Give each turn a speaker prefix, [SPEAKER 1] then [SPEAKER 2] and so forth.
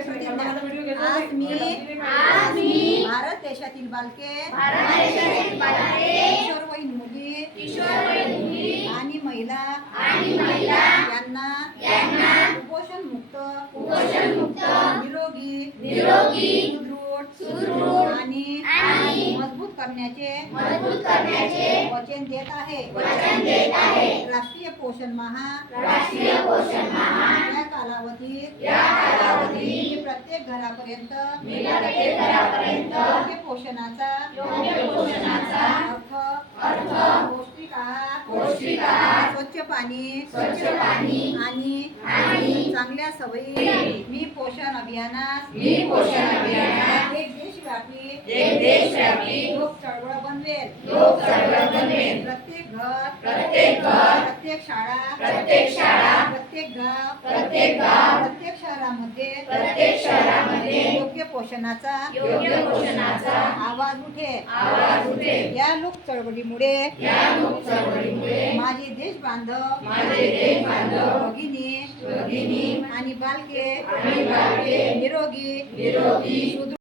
[SPEAKER 1] आज मी आज मी भारत देशातील बालके. किशोरवयीन मुली. आणि महिला. आणि महिला. यांना यांना कुपोषण मुक्त कुपोषण मुक्त निरोगी. निरोगी. सुदृढ. सुदृढ. आणि आणि मजबूत करण्याचे. मजबूत करण्याचे. वचन देत आहे. वचन देत आहे. राष्ट्रीय पोषण माहा. राष्ट्रीय पोषण माहा. कालावधीत या कालावधीत मी प्रत्येक घरापर्यंत मी प्रत्येक घरापर्यंत योग्य पोषणाचा योग्य पोषणाचा अर्थ अर्थ पौष्टिक आहार पौष्टिक आहार स्वच्छ पाणी स्वच्छ पाणी आणि आणि चांगल्या सवयी मी पोषण अभियानात मी पोषण अभियानात एक देशव्यापी एक देशव्यापी लोक चळवळ बनवेल. लोक चळवळ बनवेल. प्रत्येक घर प्रत्येक घर प्रत्येक शाळा प्रत्येक शाळा प्रत्येक गाव प्रत्येक गाव प्रत्येक शहरामध्ये प्रत्येक शहरामध्ये योग्य पोषणाचा योग्य पोषणाचा आवाज उठे. आवाज उठे. या लोक चळवळीमुळे या लोक चळवळीमुळे माझे देश बांधव माझे देश बांधव भगिनी भगिनी आणि बालके आणि बालके निरोगी निरोगी